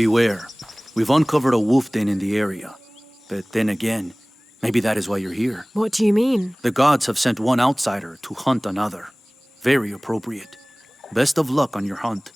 Beware. We've uncovered a wolf den in the area. But then again, maybe that is why you're here. What do you mean? The gods have sent one outsider to hunt another. Very appropriate. Best of luck on your hunt.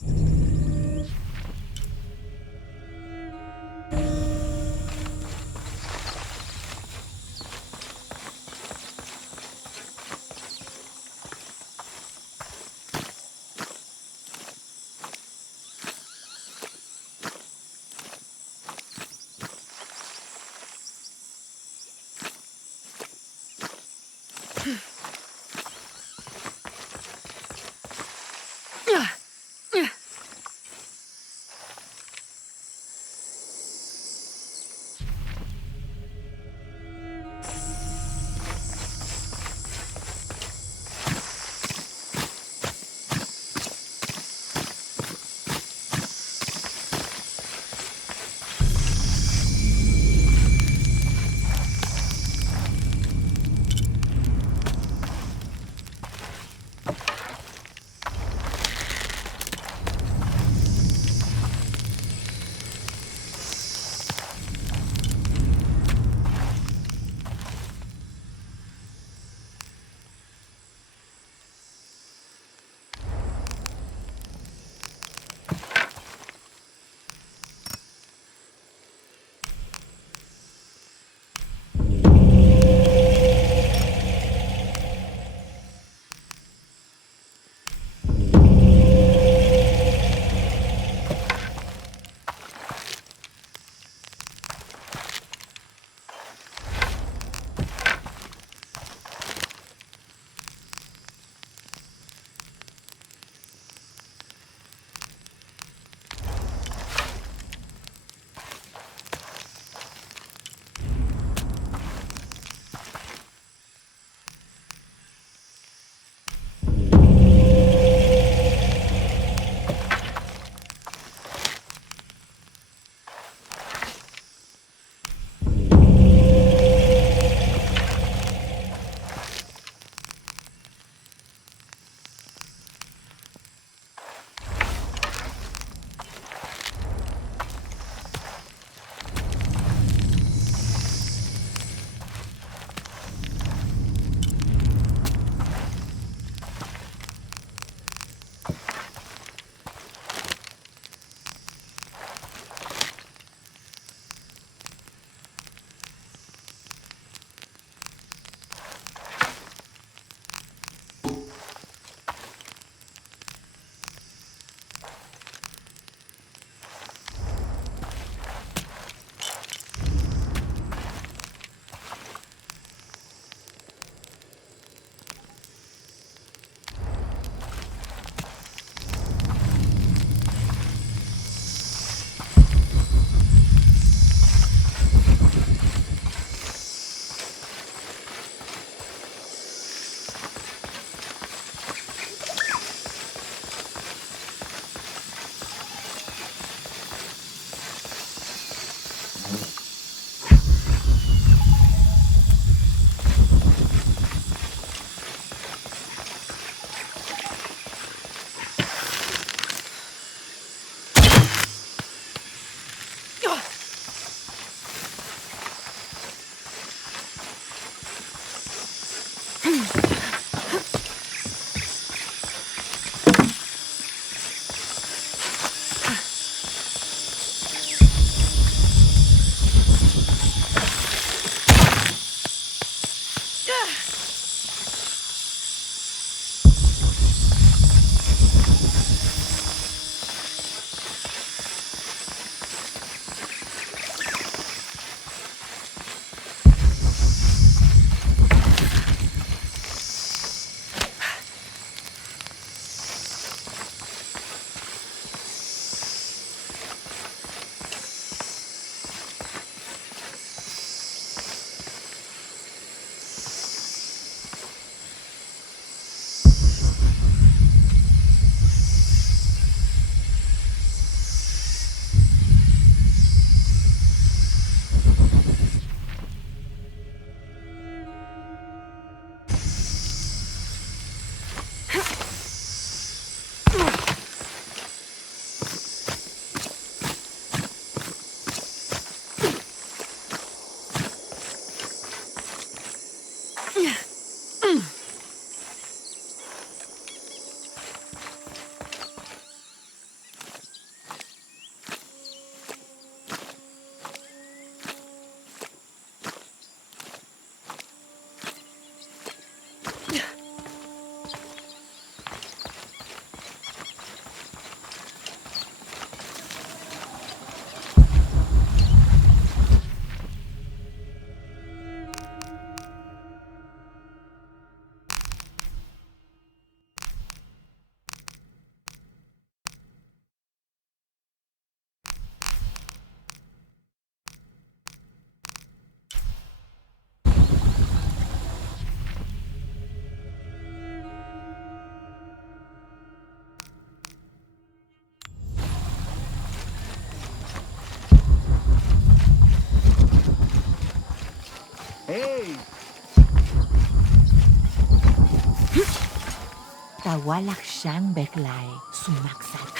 walak siyang beklay sumaksat.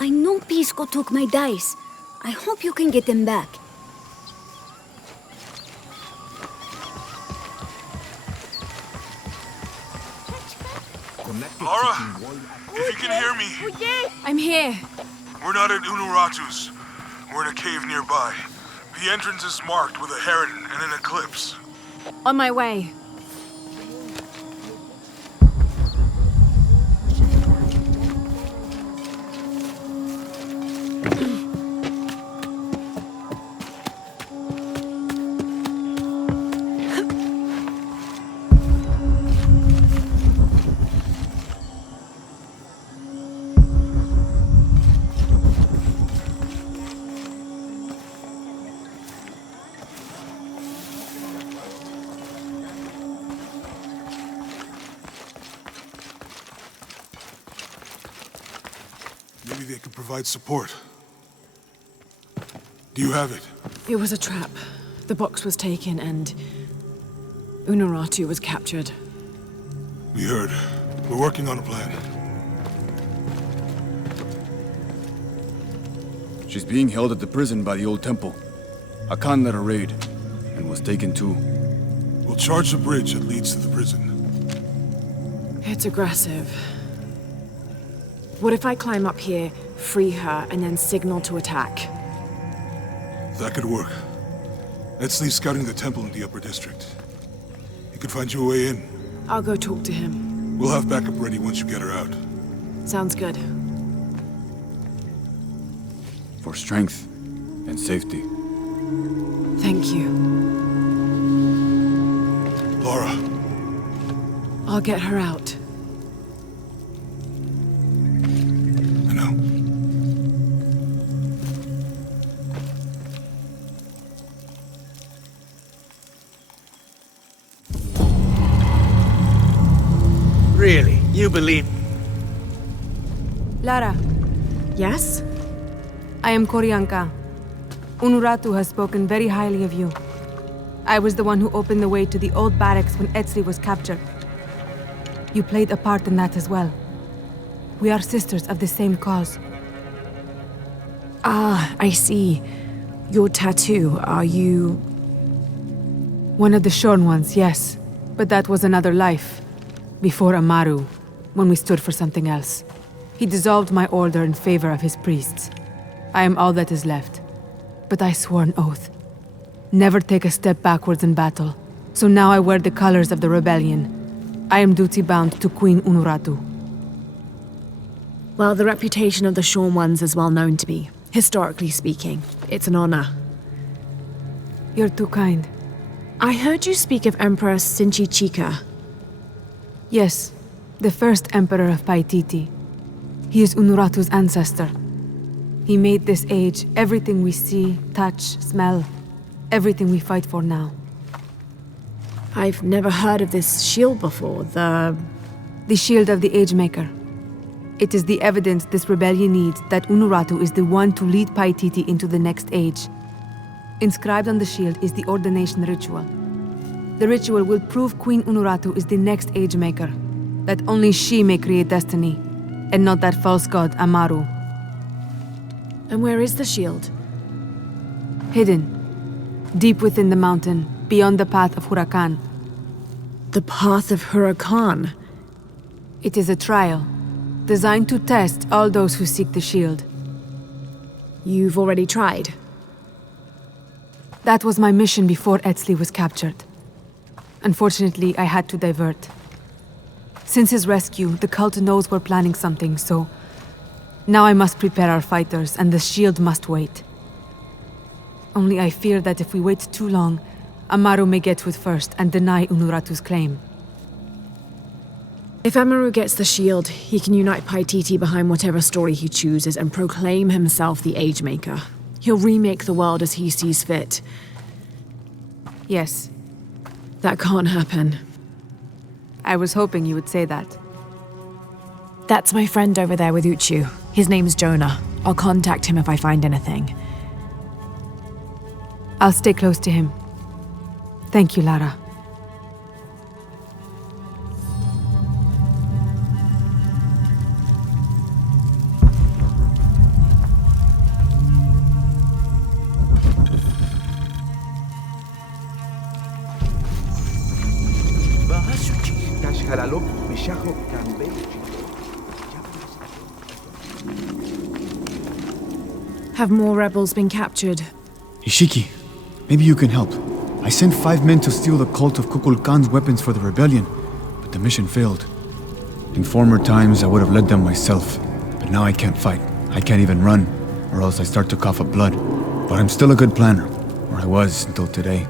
I know Pisco took my dice. I hope you can get them back. Lara, if you can hear me, I'm here. we're not at Unuratu's. We're in a cave nearby. The entrance is marked with a heron and an eclipse. On my way. Maybe they could provide support. Do you have it? It was a trap. The box was taken and Unuratu was captured. We heard. We're working on a plan. She's being held at the prison by the old temple. Akan led a raid, and was taken too. We'll charge the bridge that leads to the prison. It's aggressive. What if I climb up here, free her, and then signal to attack? That could work. Etzli's scouting the temple in the upper district. He could find you a way in. I'll go talk to him. We'll have backup ready once you get her out. Sounds good. For strength and safety. Thank you. Lara, I'll get her out. I know. Really? You believe? Lara, Yes? I am Koryanka. Unuratu has spoken very highly of you. I was the one who opened the way to the old barracks when Etzli was captured. You played a part in that as well. We are sisters of the same cause. Ah, I see. Your tattoo, are you... One of the shorn ones, yes. But that was another life. Before Amaru, when we stood for something else. He dissolved my order in favor of his priests. I am all that is left. But I swore an oath. Never take a step backwards in battle. So now I wear the colors of the rebellion. I am duty-bound to Queen Unuratu. Well, the reputation of the Shorn Ones is well known to me. Historically speaking, it's an honor. You're too kind. I heard you speak of Emperor Sinchichika. Yes, the first emperor of Paititi. He is Unuratu's ancestor. He made this age everything we see, touch, smell, everything we fight for now. I've never heard of this shield before, The shield of the Agemaker. It is the evidence this rebellion needs that Unuratu is the one to lead Paititi into the next age. Inscribed on the shield is the ordination ritual. The ritual will prove Queen Unuratu is the next Agemaker, that only she may create destiny, and not that false god Amaru. And where is the shield? Hidden, deep within the mountain, beyond the path of Huracan. The Path of Huracan. It is a trial, designed to test all those who seek the shield. You've already tried. That was my mission before Etzli was captured. Unfortunately, I had to divert. Since his rescue, the cult knows we're planning something, so... Now I must prepare our fighters, and the shield must wait. Only I fear that if we wait too long, Amaru may get to it first and deny Unuratu's claim. If Amaru gets the shield, he can unite Paititi behind whatever story he chooses and proclaim himself the Agemaker. He'll remake the world as he sees fit. Yes. That can't happen. I was hoping you would say that. That's my friend over there with Uchu. His name's Jonah. I'll contact him if I find anything. I'll stay close to him. Thank you, Lara. Have more rebels been captured? Ishiki, maybe you can help. I sent 5 men to steal the cult of Kukulkan's weapons for the rebellion, but the mission failed. In former times, I would have led them myself, but now I can't fight. I can't even run, or else I start to cough up blood. But I'm still a good planner, or I was until today.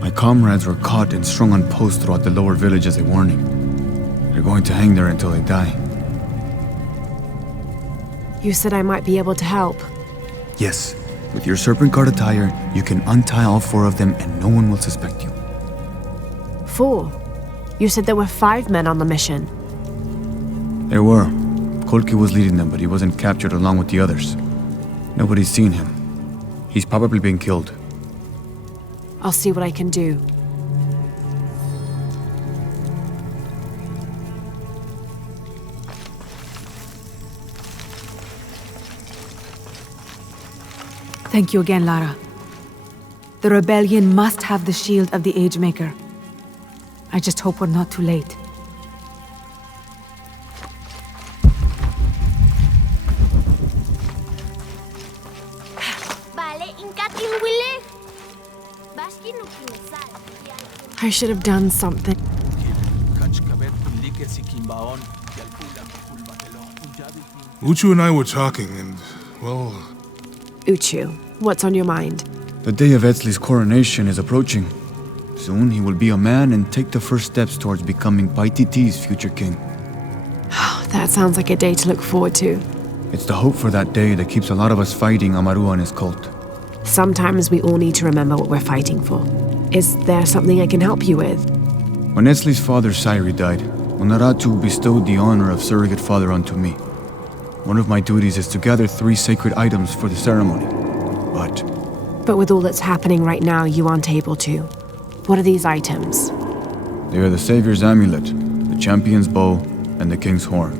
My comrades were caught and strung on posts throughout the lower village as a warning. They're going to hang there until they die. You said I might be able to help. Yes, with your serpent guard attire, you can untie all 4 of them and no one will suspect you. 4? You said there were 5 men on the mission. There were. Kolki was leading them, but he wasn't captured along with the others. Nobody's seen him. He's probably been killed. I'll see what I can do. Thank you again, Lara. The rebellion must have the shield of the Agemaker. I just hope we're not too late. I should have done something. Uchu and I were talking, and, well, Uchu, what's on your mind? The day of Etzli's coronation is approaching. Soon he will be a man and take the first steps towards becoming Paititi's future king. That sounds like a day to look forward to. It's the hope for that day that keeps a lot of us fighting Amaru and his cult. Sometimes we all need to remember what we're fighting for. Is there something I can help you with? When Etzli's father Sairi died, Unaratu bestowed the honor of surrogate father onto me. One of my duties is to gather 3 sacred items for the ceremony. But with all that's happening right now, you aren't able to. What are these items? They are the Savior's amulet, the champion's bow, and the king's horn.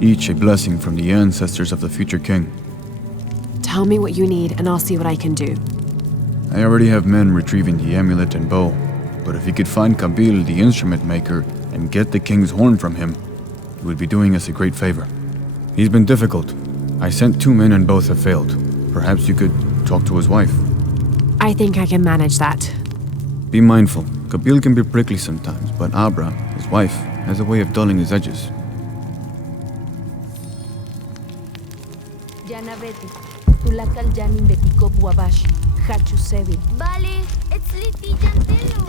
Each a blessing from the ancestors of the future king. Tell me what you need and I'll see what I can do. I already have men retrieving the amulet and bow, but if you could find Kabil, the instrument maker, and get the king's horn from him, you would be doing us a great favor. He's been difficult. I sent 2 men and both have failed. Perhaps you could talk to his wife. I think I can manage that. Be mindful. Kabil can be prickly sometimes, but Abra, his wife, has a way of dulling his edges. Vale, it's Liti Jantelo.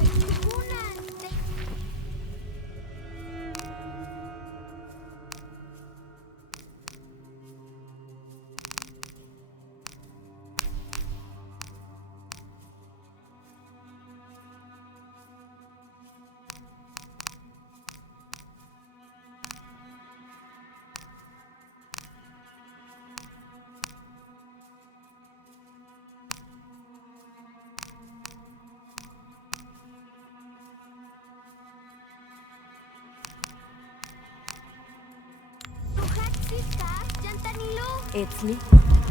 Etzli,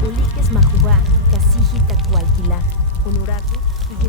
ulikes mahuba, kasijita kualquila, unuraku, y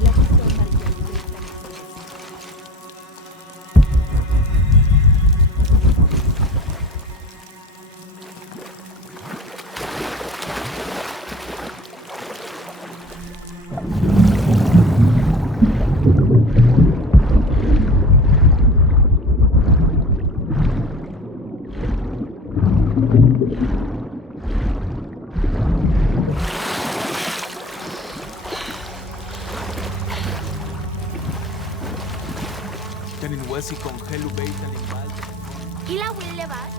Ila will levar.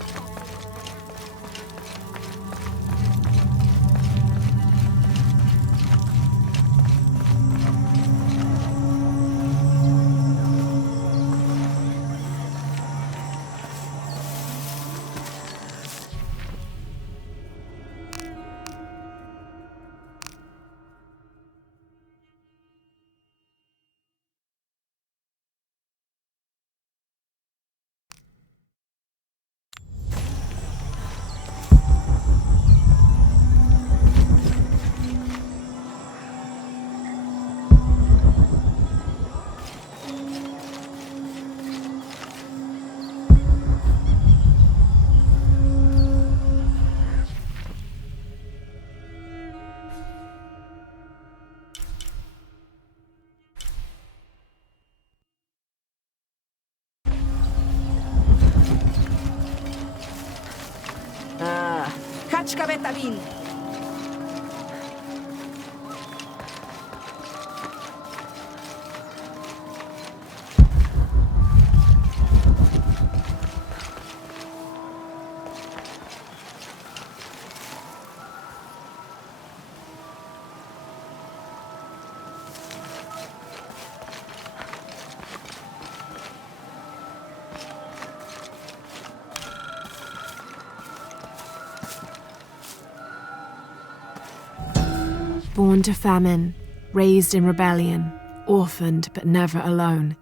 Born to famine, raised in rebellion, orphaned but never alone,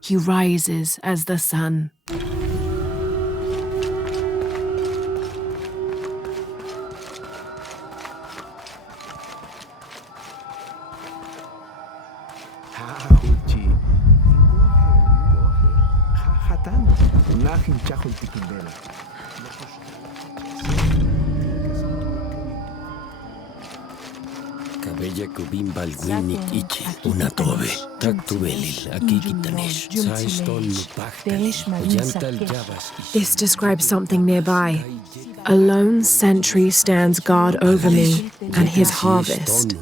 he rises as the sun. Kabella kubimbal gwinik ichi, una tobe, taktubelil, aki kitanesh, saiston nupachtel, oyantal yabas. This describes something nearby. A lone sentry stands guard over me and his harvest.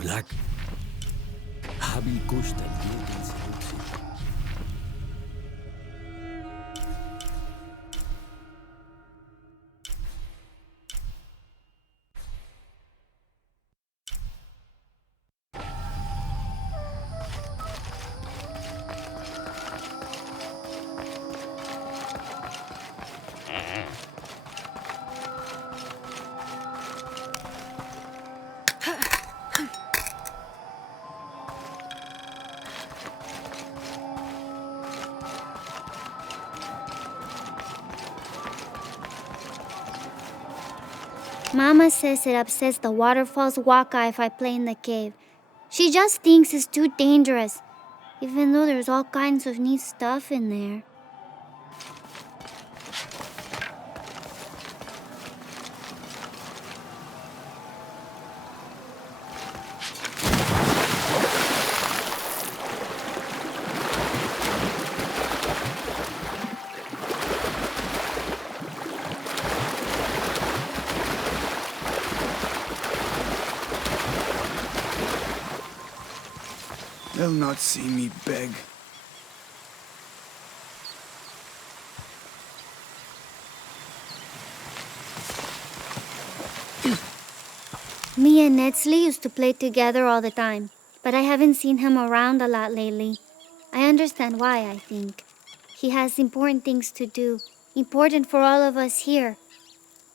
Mama says it upsets the waterfall's waka if I play in the cave. She just thinks it's too dangerous, even though there's all kinds of neat stuff in there. They'll not see me beg. Me and Netsley used to play together all the time, but I haven't seen him around a lot lately. I understand why, I think. He has important things to do, important for all of us here.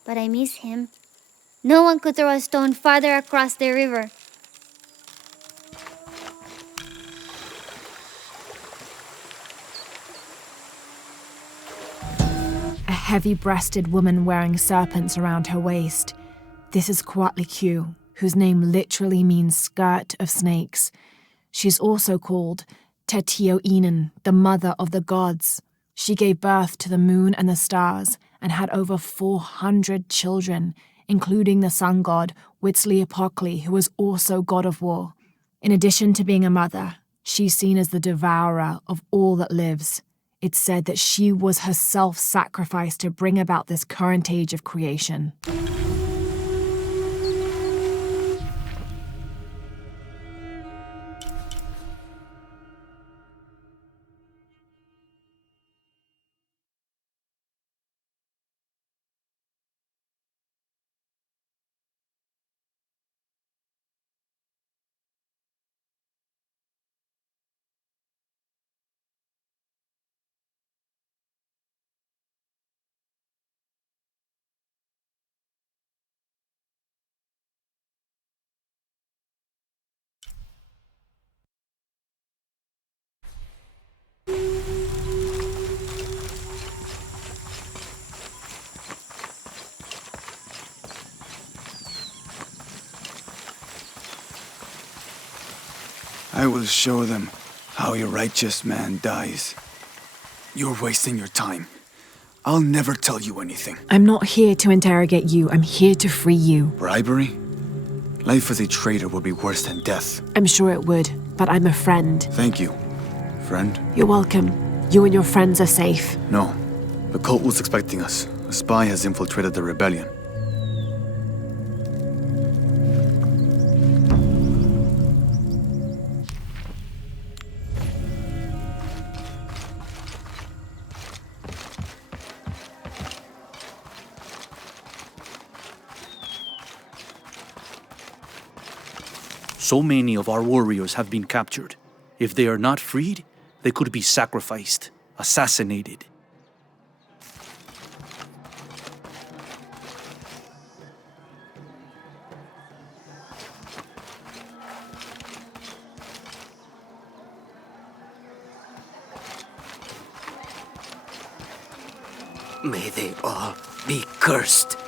But I miss him. No one could throw a stone farther across the river. A heavy-breasted woman wearing serpents around her waist. This is Coatlicue, whose name literally means skirt of snakes. She's also called Tetioinen, the mother of the gods. She gave birth to the moon and the stars and had over 400 children, including the sun god Huitzilopochtli, who was also god of war. In addition to being a mother, she's seen as the devourer of all that lives. It's said that she was herself sacrificed to bring about this current age of creation. I will show them how a righteous man dies. You're wasting your time. I'll never tell you anything. I'm not here to interrogate you. I'm here to free you. Bribery? Life as a traitor would be worse than death. I'm sure it would, but I'm a friend. Thank you, friend. You're welcome. You and your friends are safe. No. The cult was expecting us. A spy has infiltrated the rebellion. So many of our warriors have been captured. If they are not freed, they could be sacrificed, assassinated. May they all be cursed.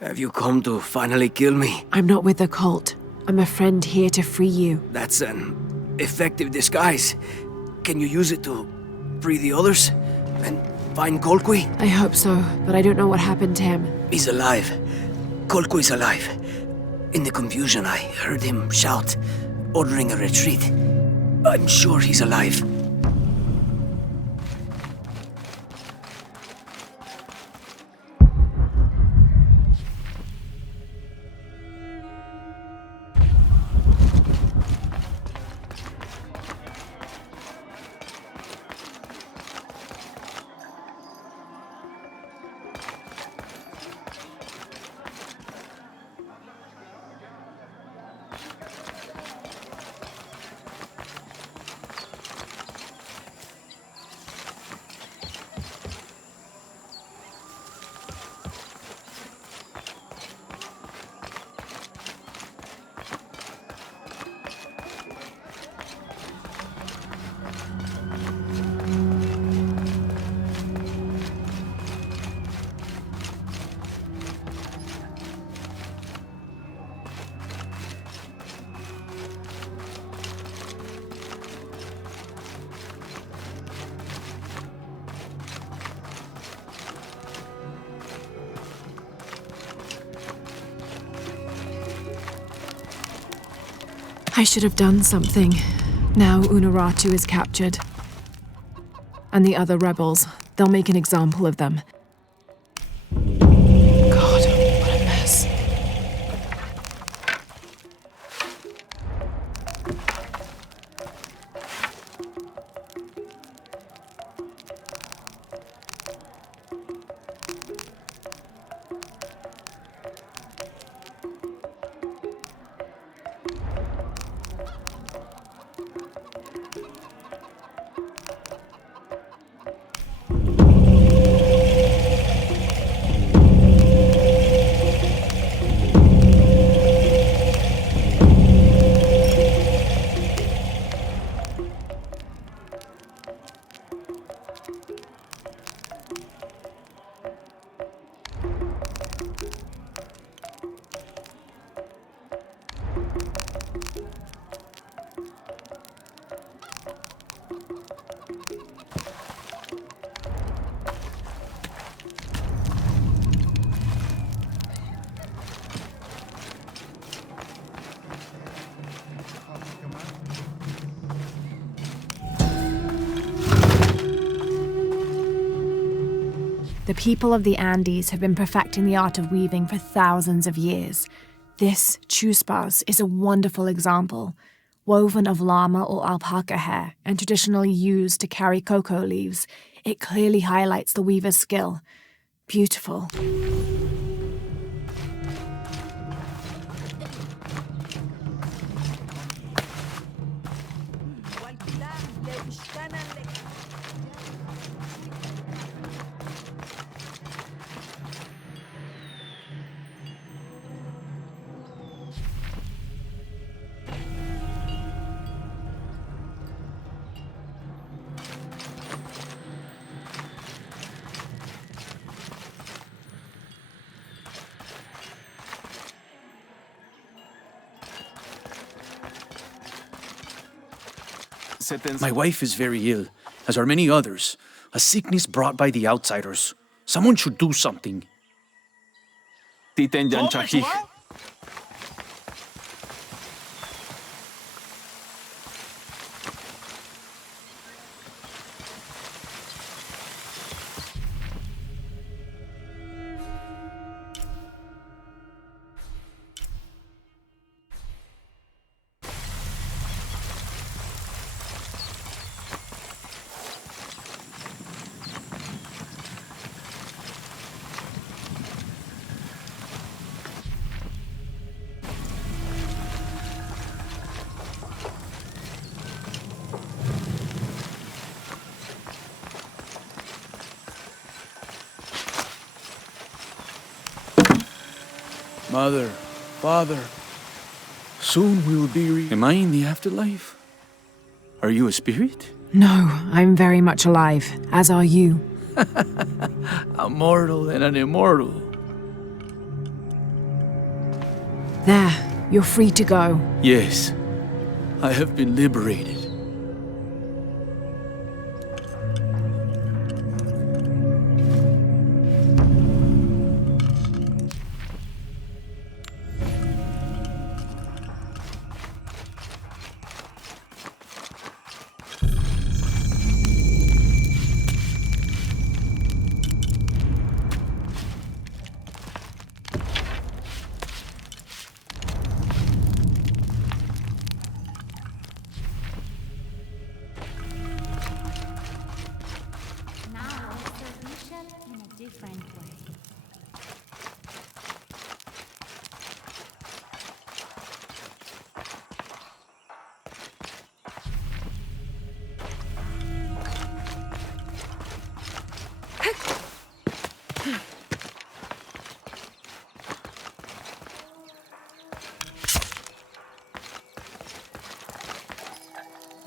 Have you come to finally kill me? I'm not with the cult. I'm a friend here to free you. That's an effective disguise. Can you use it to free the others? And find Colqui? I hope so, but I don't know what happened to him. He's alive. Colqui's alive. In the confusion, I heard him shout, ordering a retreat. I'm sure he's alive. I should have done something. Now Unuratu is captured. And the other rebels, they'll make an example of them. God, what a mess. The people of the Andes have been perfecting the art of weaving for thousands of years. This chuspas is a wonderful example. Woven of llama or alpaca hair and traditionally used to carry cocoa leaves, it clearly highlights the weaver's skill. Beautiful. My wife is very ill, as are many others. A sickness brought by the outsiders. Someone should do something. Mother, father, soon we will be Am I in the afterlife? Are you a spirit? No, I'm very much alive, as are you. A mortal and an immortal. There, you're free to go. Yes, I have been liberated.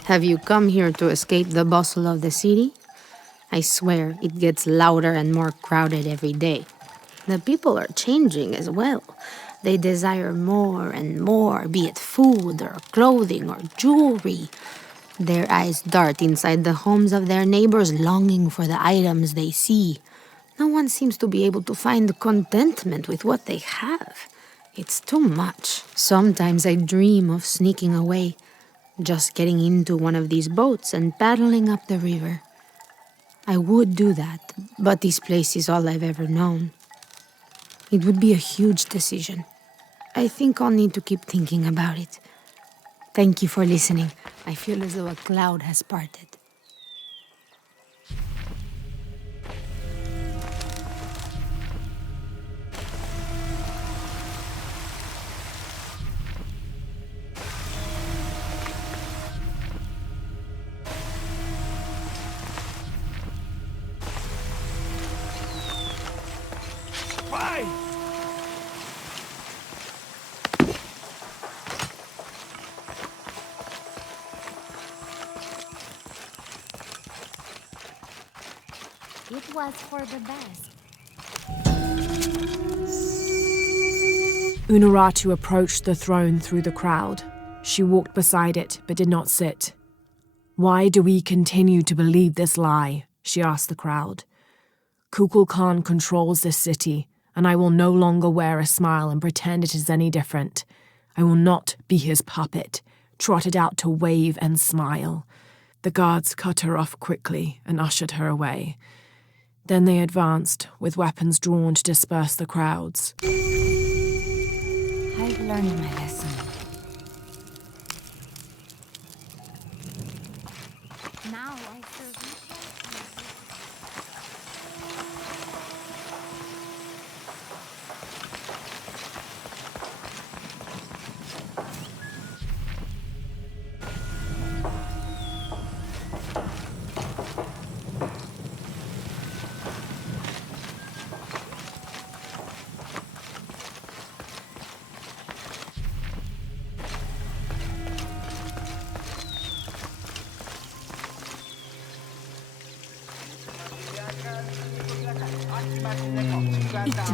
Have you come here to escape the bustle of the city? I swear, it gets louder and more crowded every day. The people are changing as well. They desire more and more, be it food or clothing or jewelry. Their eyes dart inside the homes of their neighbors, longing for the items they see. No one seems to be able to find contentment with what they have. It's too much. Sometimes I dream of sneaking away, just getting into one of these boats and paddling up the river. I would do that, but this place is all I've ever known. It would be a huge decision. I think I'll need to keep thinking about it. Thank you for listening. I feel as though a cloud has parted. It was for the best. Unuratu approached the throne through the crowd. She walked beside it, but did not sit. "Why do we continue to believe this lie?" she asked the crowd. "Kukulkan controls this city, and I will no longer wear a smile and pretend it is any different. I will not be his puppet, trotted out to wave and smile." The guards cut her off quickly and ushered her away. Then they advanced, with weapons drawn to disperse the crowds. I've learned my lesson. Now I serve you.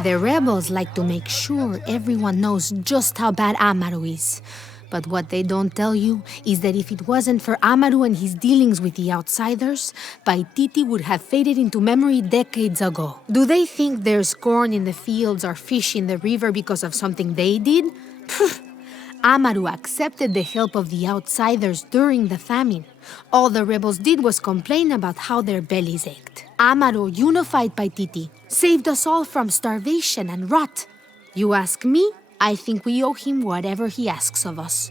The rebels like to make sure everyone knows just how bad Amaru is. But what they don't tell you is that if it wasn't for Amaru and his dealings with the outsiders, Paititi would have faded into memory decades ago. Do they think there's corn in the fields or fish in the river because of something they did? Pfft. Amaru accepted the help of the outsiders during the famine. All the rebels did was complain about how their bellies ached. Amaru unified Paititi, saved us all from starvation and rot. You ask me, I think we owe him whatever he asks of us.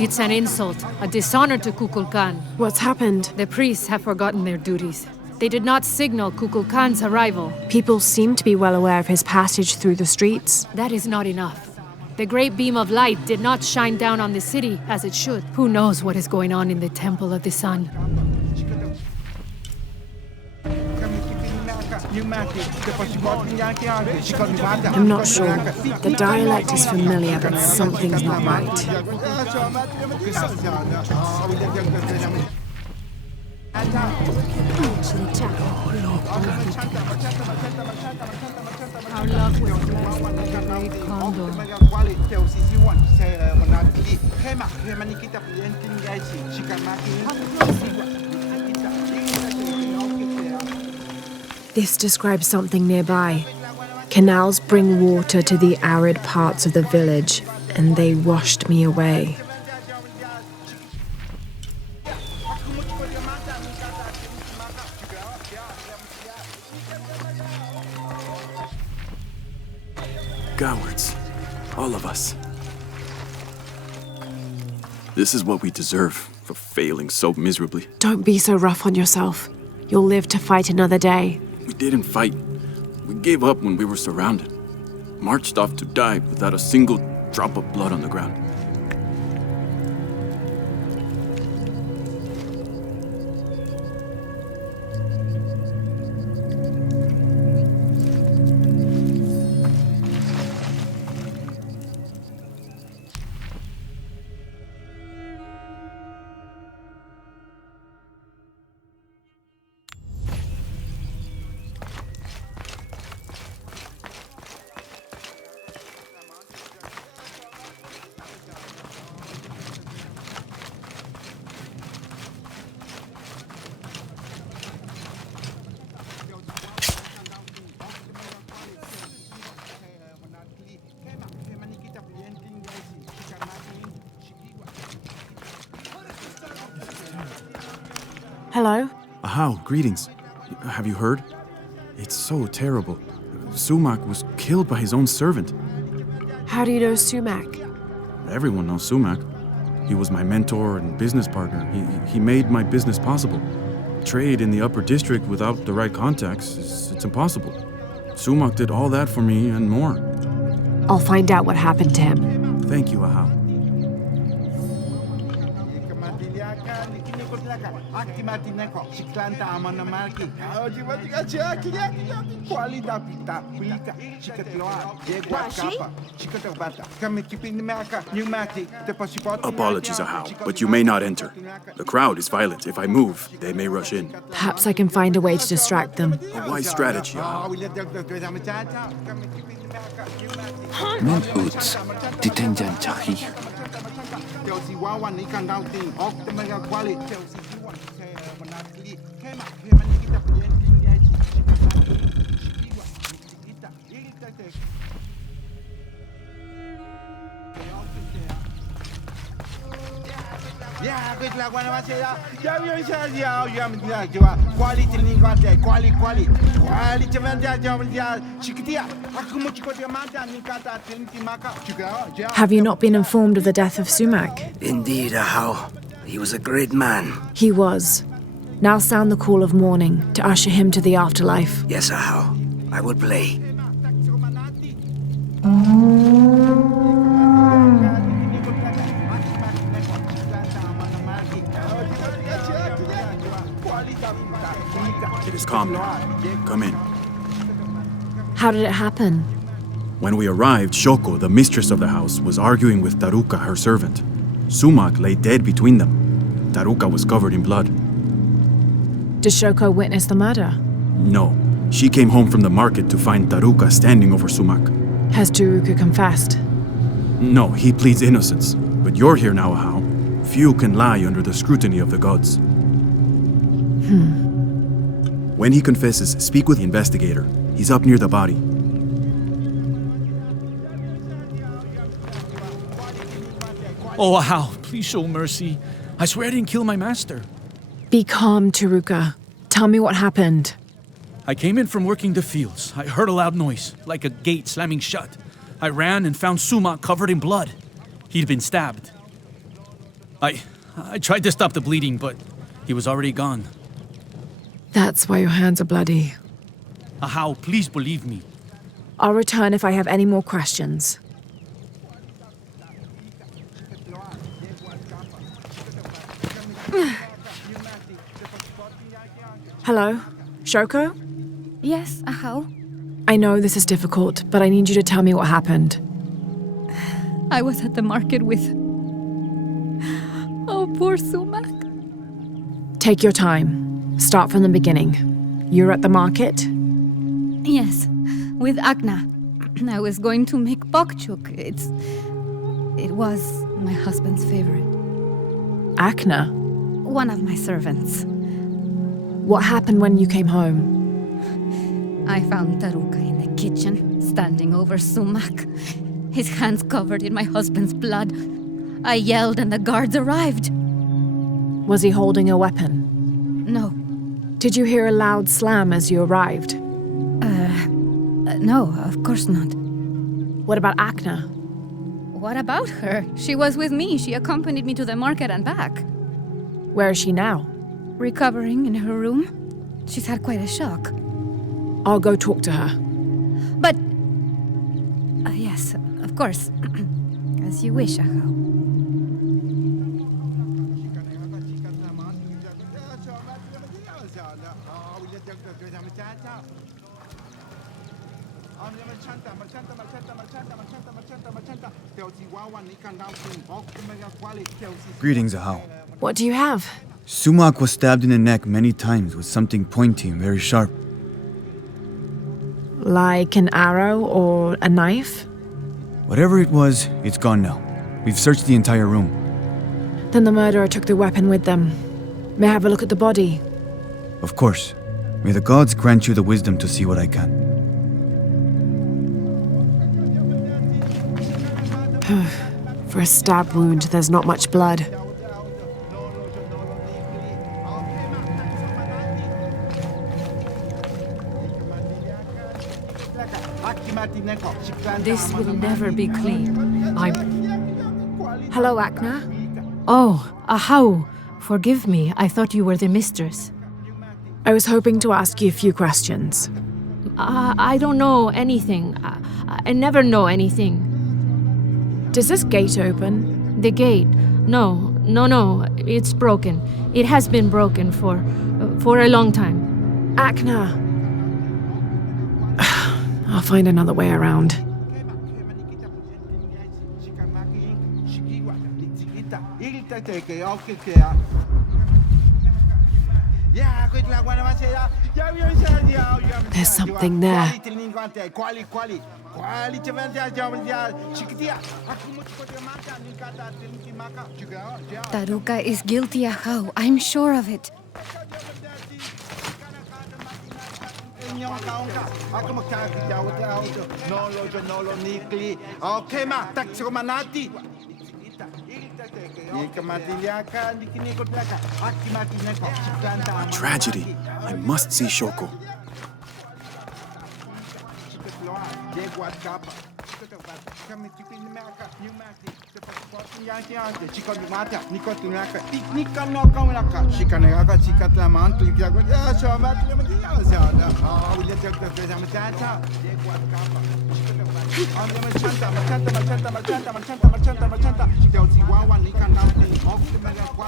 It's an insult, a dishonor to Kukulkan. What's happened? The priests have forgotten their duties. They did not signal Kukulkan's arrival. People seem to be well aware of his passage through the streets. That is not enough. The great beam of light did not shine down on the city as it should. Who knows what is going on in the Temple of the Sun? I'm not sure. The dialect is familiar, but something's not right. Our love was blessed with the great condor. This describes something nearby. Canals bring water to the arid parts of the village, and they washed me away. Cowards. All of us. This is what we deserve for failing so miserably. Don't be so rough on yourself. You'll live to fight another day. We didn't fight. We gave up when we were surrounded. Marched off to die without a single drop of blood on the ground. Hello? Ahau, greetings. Have you heard? It's so terrible. Sumac was killed by his own servant. How do you know Sumac? Everyone knows Sumac. He was my mentor and business partner. He made my business possible. Trade in the upper district without the right contacts, it's impossible. Sumac did all that for me and more. I'll find out what happened to him. Thank you, Ahau. Apologies, Ahau, but you may not enter. The crowd is violent. If I move, they may rush in. Perhaps I can find a way to distract them. A wise strategy, Ahau. Men ut, detenjan chahi. Have you not been informed of the death of Sumac? Indeed, Ahau. He was a great man. He was. Now sound the call of mourning to usher him to the afterlife. Yes, Ahau. I will play. It is calm now. Come in. How did it happen? When we arrived, Shoko, the mistress of the house, was arguing with Taruka, her servant. Sumac lay dead between them. Taruka was covered in blood. Did Shoko witness the murder? No. She came home from the market to find Taruka standing over Sumac. Has Taruka confessed? No, he pleads innocence. But you're here now, Ahau. Few can lie under the scrutiny of the gods. When he confesses, speak with the investigator. He's up near the body. Oh, Ahau, please show mercy. I swear I didn't kill my master. Be calm, Taruka. Tell me what happened. I came in from working the fields. I heard a loud noise, like a gate slamming shut. I ran and found Sumac covered in blood. He'd been stabbed. I tried to stop the bleeding, but he was already gone. That's why your hands are bloody. Ahau, please believe me. I'll return if I have any more questions. Hello? Shoko? Yes, Ahau. I know this is difficult, but I need you to tell me what happened. I was at the market with... Oh, poor Sumac. Take your time. Start from the beginning. You were at the market? Yes, with Akna. I was going to make bokchuk. It was my husband's favorite. Akna? One of my servants. What happened when you came home? I found Taruka in the kitchen, standing over Sumac. His hands covered in my husband's blood. I yelled and the guards arrived. Was he holding a weapon? No. Did you hear a loud slam as you arrived? No, of course not. What about Akna? What about her? She was with me. She accompanied me to the market and back. Where is she now? Recovering in her room. She's had quite a shock. I'll go talk to her. But... yes, of course. As you wish, Ahau. Greetings, Ahau. What do you have? Sumac was stabbed in the neck many times with something pointy and very sharp. Like an arrow or a knife? Whatever it was, it's gone now. We've searched the entire room. Then the murderer took the weapon with them. May I have a look at the body? Of course. May the gods grant you the wisdom to see what I can. For a stab wound, there's not much blood. This will never be clean. Hello, Akna? Oh, Ahau. Forgive me. I thought you were the mistress. I was hoping to ask you a few questions. I don't know anything. I never know anything. Does this gate open? The gate? No. It's broken. It has been broken for a long time. Akna! I'll find another way around. There's something there. Taruka is guilty, Ahau. I'm sure of it. Tragedy. I must see Shoko.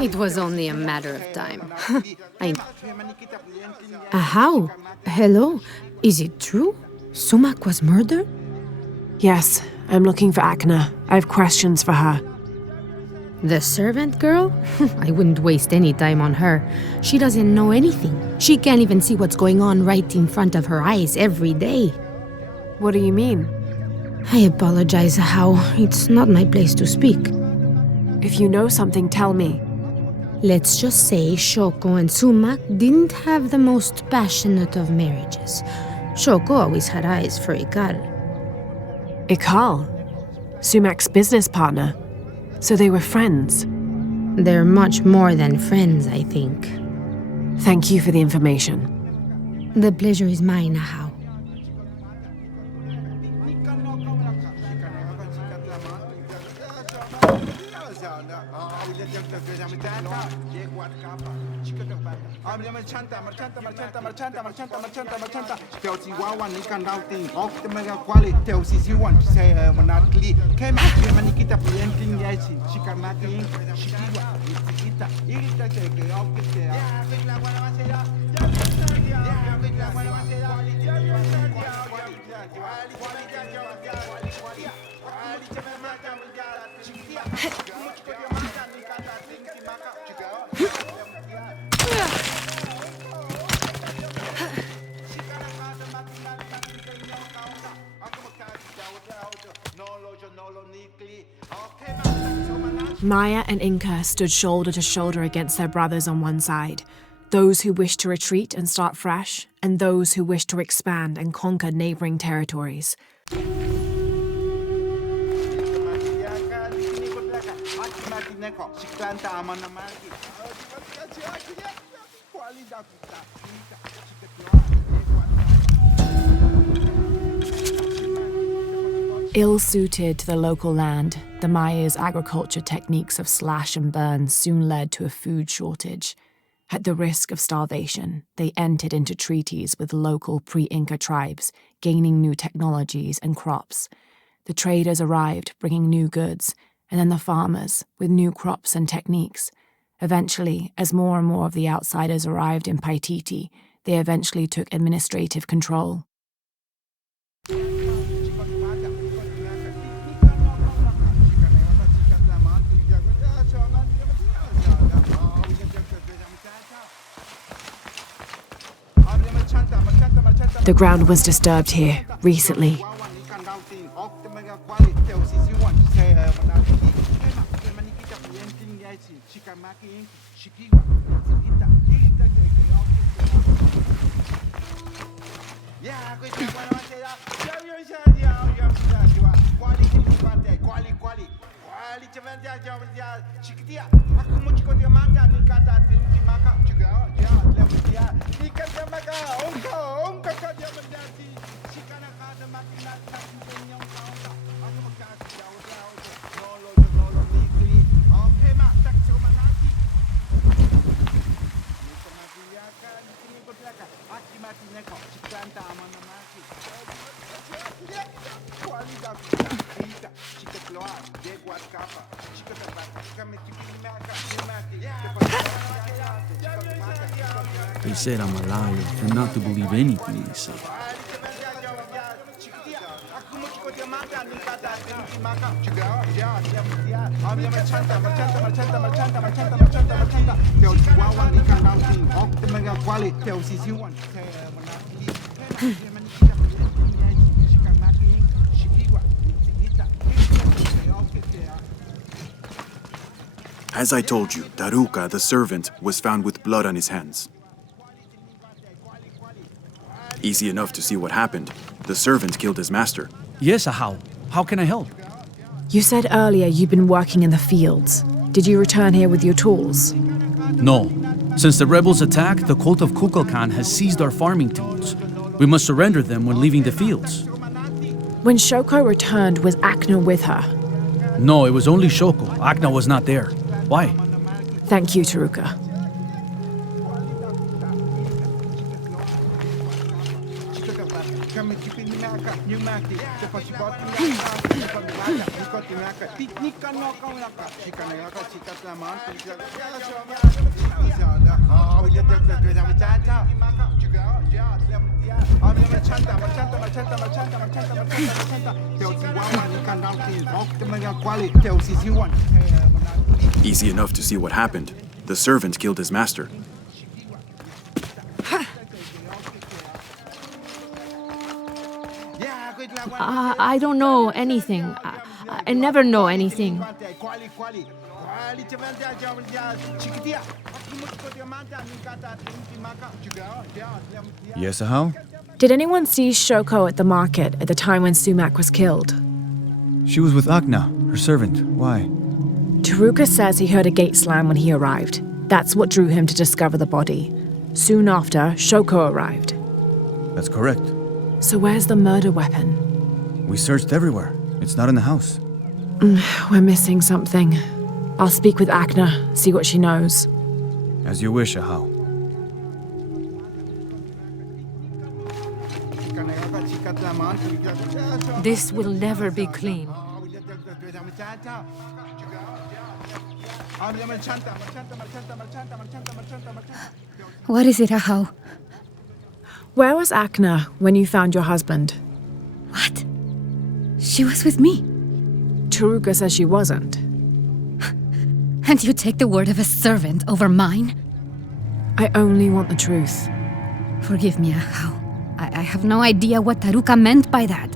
It was only a matter of time. Ahau, hello. Is it true? Sumac was murdered? Yes, I'm looking for Akna. I have questions for her. The servant girl? I wouldn't waste any time on her. She doesn't know anything. She can't even see what's going on right in front of her eyes every day. What do you mean? I apologize, Ahau. It's not my place to speak. If you know something, tell me. Let's just say Shoko and Sumac didn't have the most passionate of marriages. Shoko always had eyes for Ikal. Ikal? Sumac's business partner. So they were friends. They're much more than friends, I think. Thank you for the information. The pleasure is mine, Ahau. Maya and Inca stood shoulder to shoulder against their brothers on one side, those who wished to retreat and start fresh, and those who wished to expand and conquer neighboring territories. Ill-suited to the local land, the Maya's agriculture techniques of slash and burn soon led to a food shortage. At the risk of starvation, they entered into treaties with local pre-Inca tribes, gaining new technologies and crops. The traders arrived, bringing new goods, and then the farmers, with new crops and techniques. Eventually, as more and more of the outsiders arrived in Paititi, they eventually took administrative control. The ground was disturbed here, recently. They said I'm a liar and not to believe anything they say. As I told you, Taruka, the servant, was found with blood on his hands. Easy enough to see what happened. The servant killed his master. Yes, how? How can I help? You said earlier you'd been working in the fields. Did you return here with your tools? No. Since the rebels attacked, the cult of Kukulkan has seized our farming tools. We must surrender them when leaving the fields. When Shoko returned, was Akna with her? No, it was only Shoko. Akna was not there. Why? Thank you, Taruka. Easy enough to see what happened. The servant killed his master. I don't know anything. I never know anything. Yes, how? Did anyone see Shoko at the market at the time when Sumac was killed? She was with Akna, her servant. Why? Taruka says he heard a gate slam when he arrived. That's what drew him to discover the body. Soon after, Shoko arrived. That's correct. So where's the murder weapon? We searched everywhere. It's not in the house. We're missing something. I'll speak with Akna, see what she knows. As you wish, Ahau. This will never be clean. What is it, Ahau? Where was Akna when you found your husband? What? She was with me. Taruka says she wasn't. And you take the word of a servant over mine? I only want the truth. Forgive me, Ahau. I have no idea what Taruka meant by that.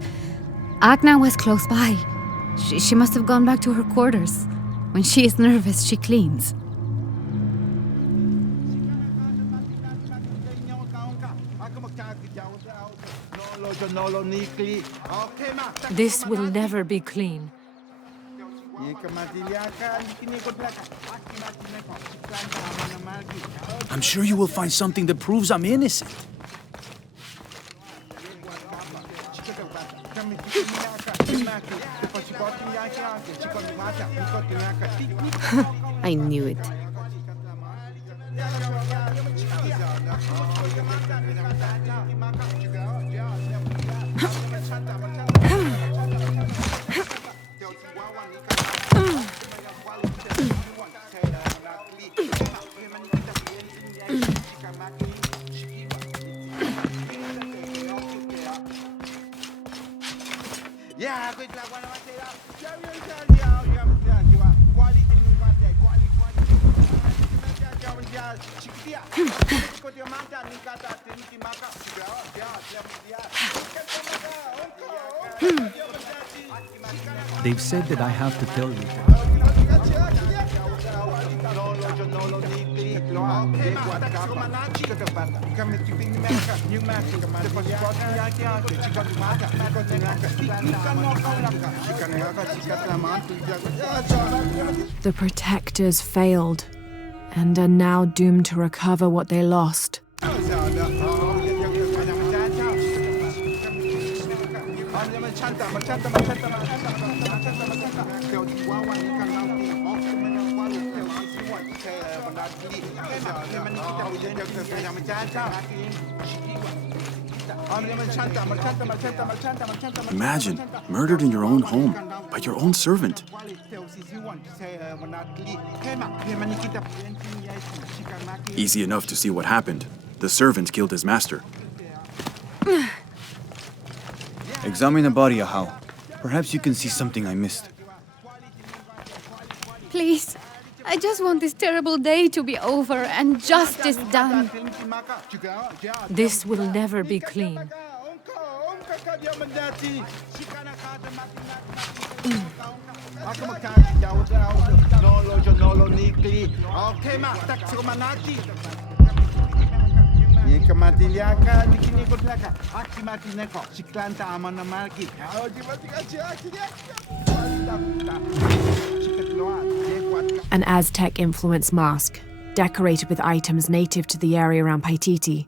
Akna was close by. She must have gone back to her quarters. When she is nervous, she cleans. This will never be clean. I'm sure you will find something that proves I'm innocent. I knew it. They've said that I have to tell you. The protectors failed, and are now doomed to recover what they lost. Imagine, murdered in your own home, by your own servant. Easy enough to see what happened. The servant killed his master. Examine the body, Ahau. Perhaps you can see something I missed. Please, I just want this terrible day to be over and justice done. This will never be clean. An Aztec-influenced mask, decorated with items native to the area around Paititi.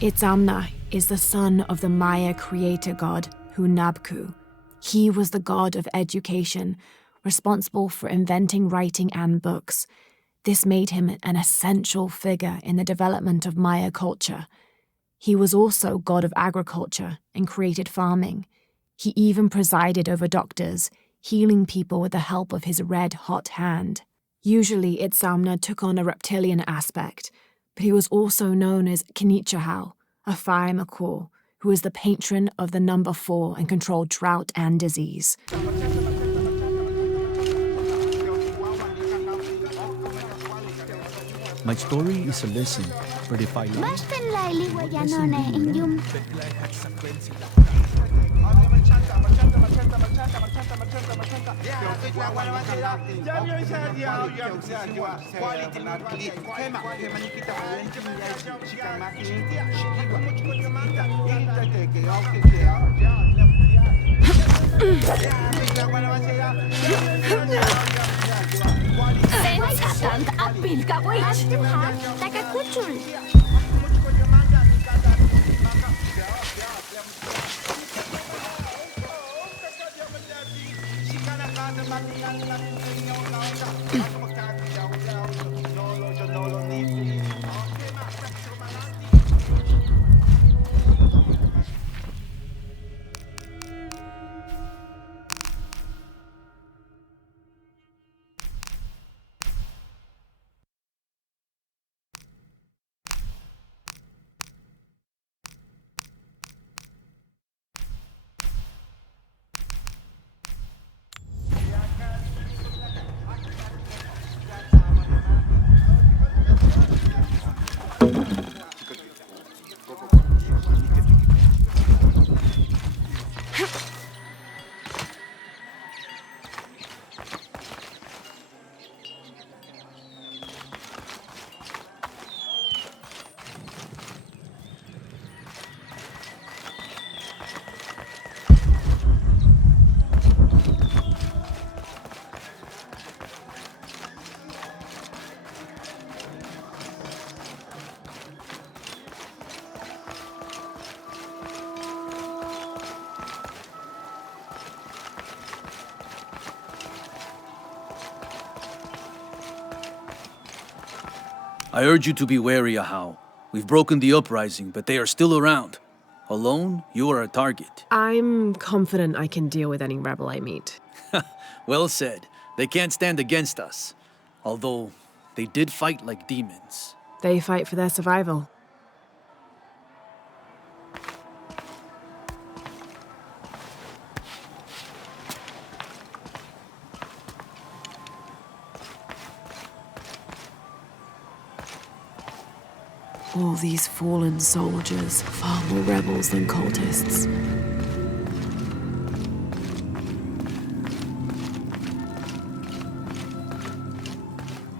Itzamna is the son of the Maya creator god Hunabku. He was the god of education, responsible for inventing writing and books. This made him an essential figure in the development of Maya culture. He was also god of agriculture and created farming. He even presided over doctors, healing people with the help of his red-hot hand. Usually, Itzamna took on a reptilian aspect, but he was also known as Kinichahau, a fire macaw, who is the patron of the number 4 and controlled drought and disease. My story is a lesson, but if I lie... I urge you to be wary, Ahau. We've broken the uprising, but they are still around. Alone, you are a target. I'm confident I can deal with any rebel I meet. Well said. They can't stand against us. Although, they did fight like demons. They fight for their survival. All these fallen soldiers, far more rebels than cultists.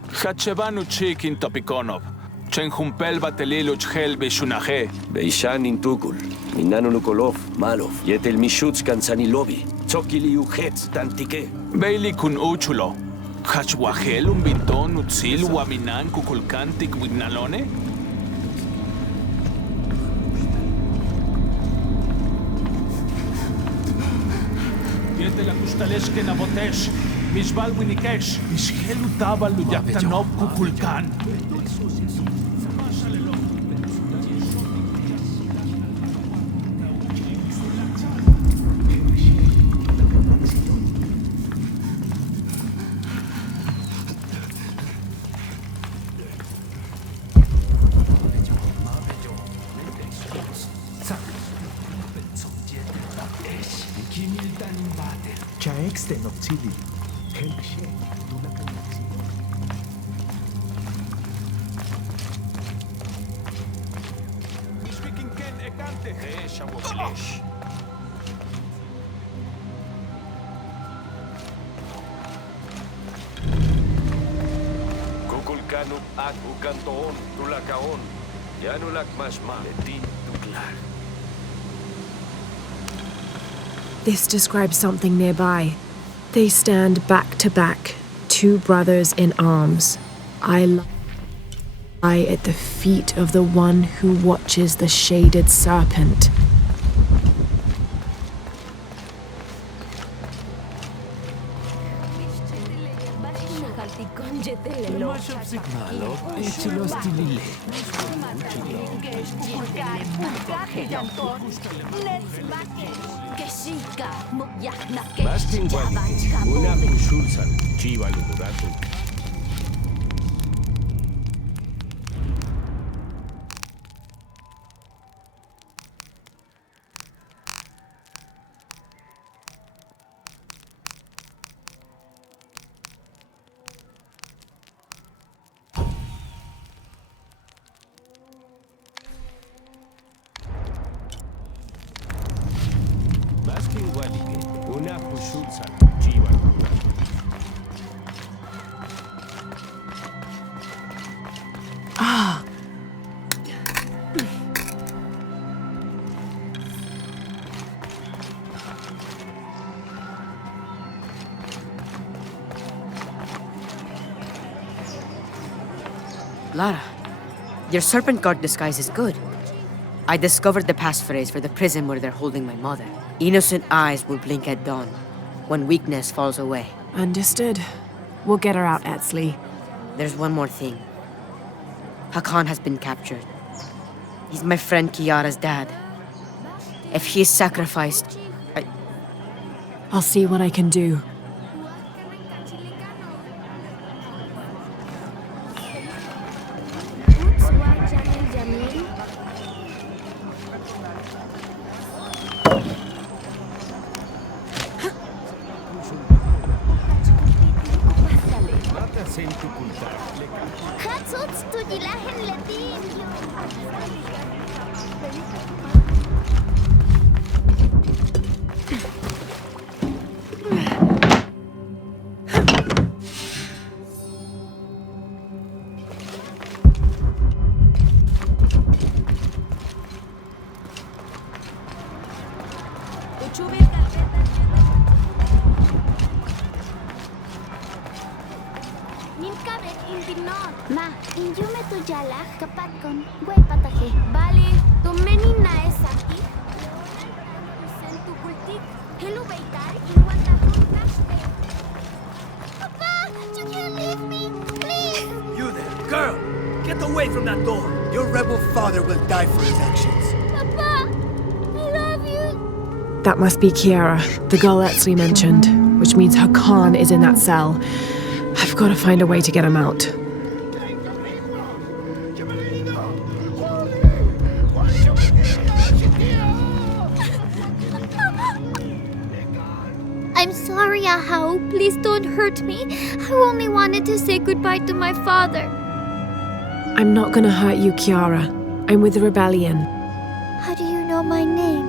Hachebanu chikin topikonov. Chenjumpel batelilo chhel beshunaje. Beishan intukul. Minanunukolov, malov. Yetel mishuts kansanilobi. Tsokili ujetz tantike. Beili kun uchulo. Hachwahel un binton utzil waminan kukulkantik wignalone. Yete la kustalesh ke nabotesh. Mishbal winikesh. Mishhelu tabal luyaktanov kukulkan. Kukulkanu at ukantoon tulakaon. Yanulak masma leti tuklar. This describes something nearby. They stand back to back, two brothers in arms. I lie at the feet of the one who watches the shaded serpent. Una kushulsan chiva luguratu. Una kushulsan chiva luguratu. Ah! Lara, your serpent guard disguise is good. I discovered the passphrase for the prison where they're holding my mother. Innocent eyes will blink at dawn, when weakness falls away. Understood. We'll get her out, Etzli. There's one more thing. Hakan has been captured. He's my friend Kiara's dad. If he is sacrificed, I'll see what I can do. Ma, injume tu jala kapat kon guay pataje. Bali, tu meni na esaki. Sentu kultik, helu beitar inwanta kuntaste. Papa, you can't leave me, please. You there, girl! Get away from that door! Your rebel father will die for his actions. Papa, I love you. That must be Kiara, the girl Etzli mentioned, which means Hakan is in that cell. I've got to find a way to get him out. I'm sorry, Ahau. Please don't hurt me. I only wanted to say goodbye to my father. I'm not gonna hurt you, Kiara. I'm with the rebellion. How do you know my name?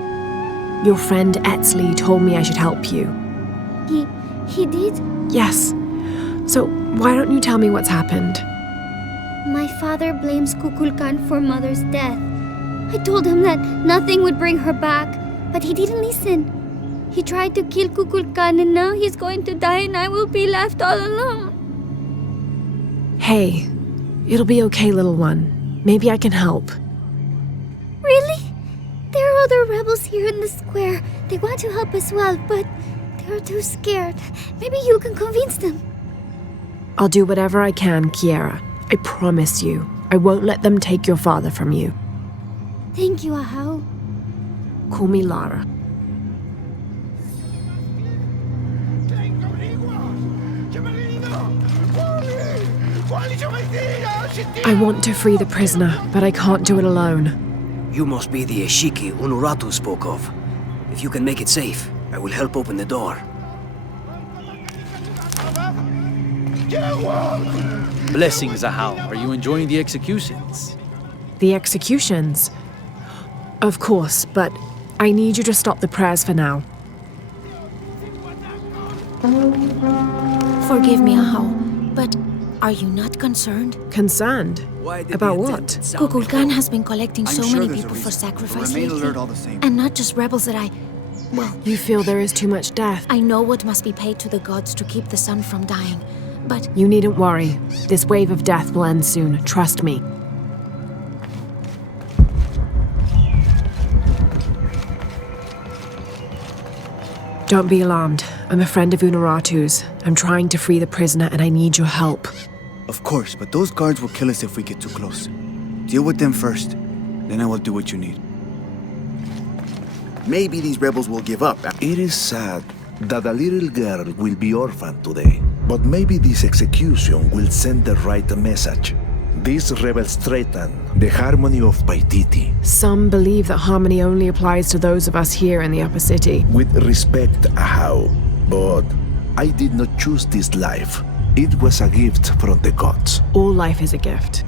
Your friend Etzli told me I should help you. He did? Yes. So why don't you tell me what's happened? My father blames Kukulkan for Mother's death. I told him that nothing would bring her back, but he didn't listen. He tried to kill Kukulkan and now he's going to die and I will be left all alone. Hey, it'll be okay, little one. Maybe I can help. Really? There are other rebels here in the square. They want to help as well, but they're too scared. Maybe you can convince them. I'll do whatever I can, Kiara. I promise you. I won't let them take your father from you. Thank you, Ahau. Call me Lara. I want to free the prisoner, but I can't do it alone. You must be the Eshiki Unuratu spoke of. If you can make it safe, I will help open the door. Blessings, Ahau. Are you enjoying the executions? The executions? Of course, but I need you to stop the prayers for now. Forgive me, Ahau, but are you not concerned? Concerned? About what? Kukulkan has been collecting so many people for sacrifice lately. And not just rebels that well... You feel there is too much death? I know what must be paid to the gods to keep the sun from dying, but... You needn't worry. This wave of death will end soon, trust me. Don't be alarmed. I'm a friend of Unuratu's. I'm trying to free the prisoner and I need your help. Of course, but those guards will kill us if we get too close. Deal with them first, then I will do what you need. Maybe these rebels will give up. It is sad that a little girl will be orphaned today, but maybe this execution will send the right message. These rebels threaten the harmony of Paititi. Some believe that harmony only applies to those of us here in the upper city. With respect, Ahau, but I did not choose this life. It was a gift from the gods. All life is a gift.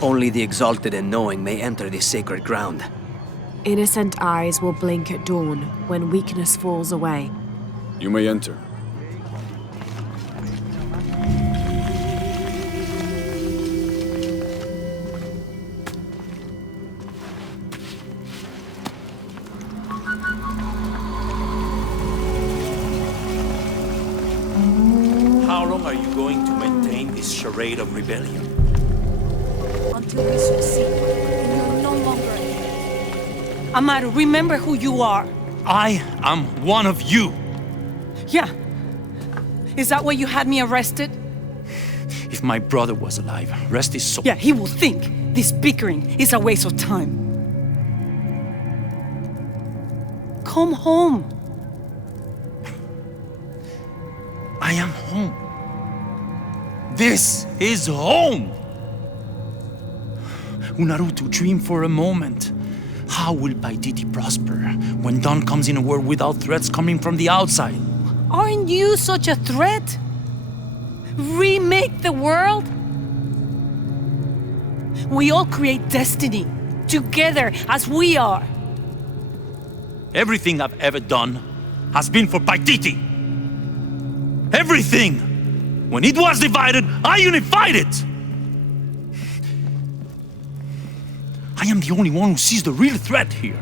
Only the exalted and knowing may enter this sacred ground. Innocent eyes will blink at dawn when weakness falls away. You may enter. How long are you going to maintain parade of rebellion. Until we succeed, and you're no longer a threat. Amaru, remember who you are. I am one of you. Yeah. Is that why you had me arrested? If my brother was alive, rest his soul. Yeah, he will think this bickering is a waste of time. Come home. I am home. This is home. Unarutu, dream for a moment. How will Paititi prosper when dawn comes in a world without threats coming from the outside? Aren't you such a threat? Remake the world? We all create destiny, together as we are. Everything I've ever done has been for Paititi. Everything! When it was divided, I unified it! I am the only one who sees the real threat here.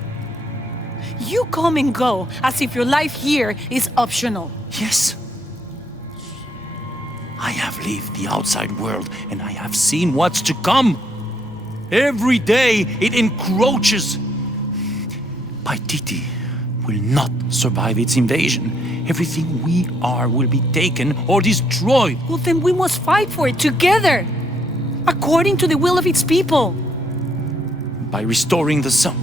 You come and go as if your life here is optional. Yes. I have lived the outside world and I have seen what's to come. Every day it encroaches. Paititi will not survive its invasion. Everything we are will be taken or destroyed. Well, then we must fight for it together, according to the will of its people. By restoring the sun.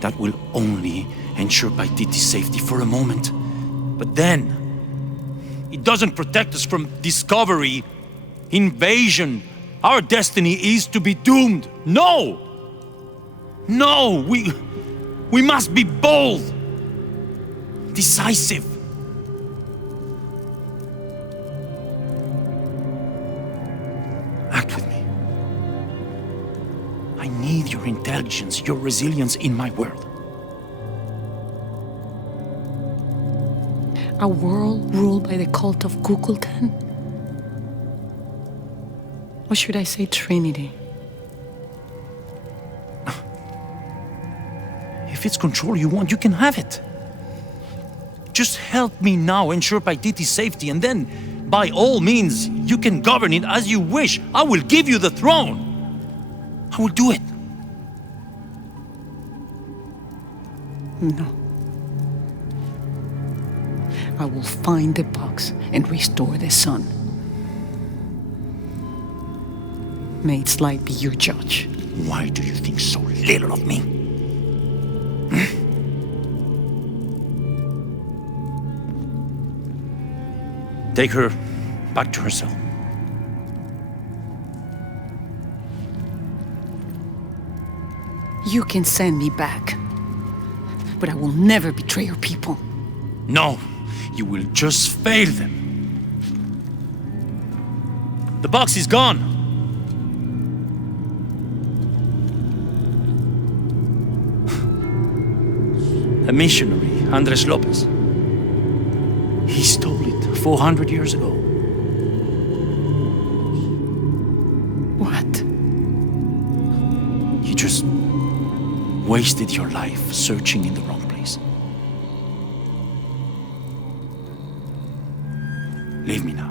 That will only ensure Paititi's safety for a moment. But then, it doesn't protect us from discovery, invasion. Our destiny is to be doomed. No! No, we must be bold, decisive. Act with me. I need your intelligence, your resilience in my world. A world ruled by the cult of Kukulkan? Or should I say Trinity? If it's control you want, you can have it. Just help me now ensure Paititi's safety, and then, by all means, you can govern it as you wish. I will give you the throne. I will do it. No. I will find the box and restore the sun. May its light be your judge. Why do you think so little of me? Take her back to her cell. You can send me back, but I will never betray your people. No, you will just fail them. The box is gone. A missionary, Andres Lopez. He stole it 400 years ago. What? You just wasted your life searching in the wrong place. Leave me now.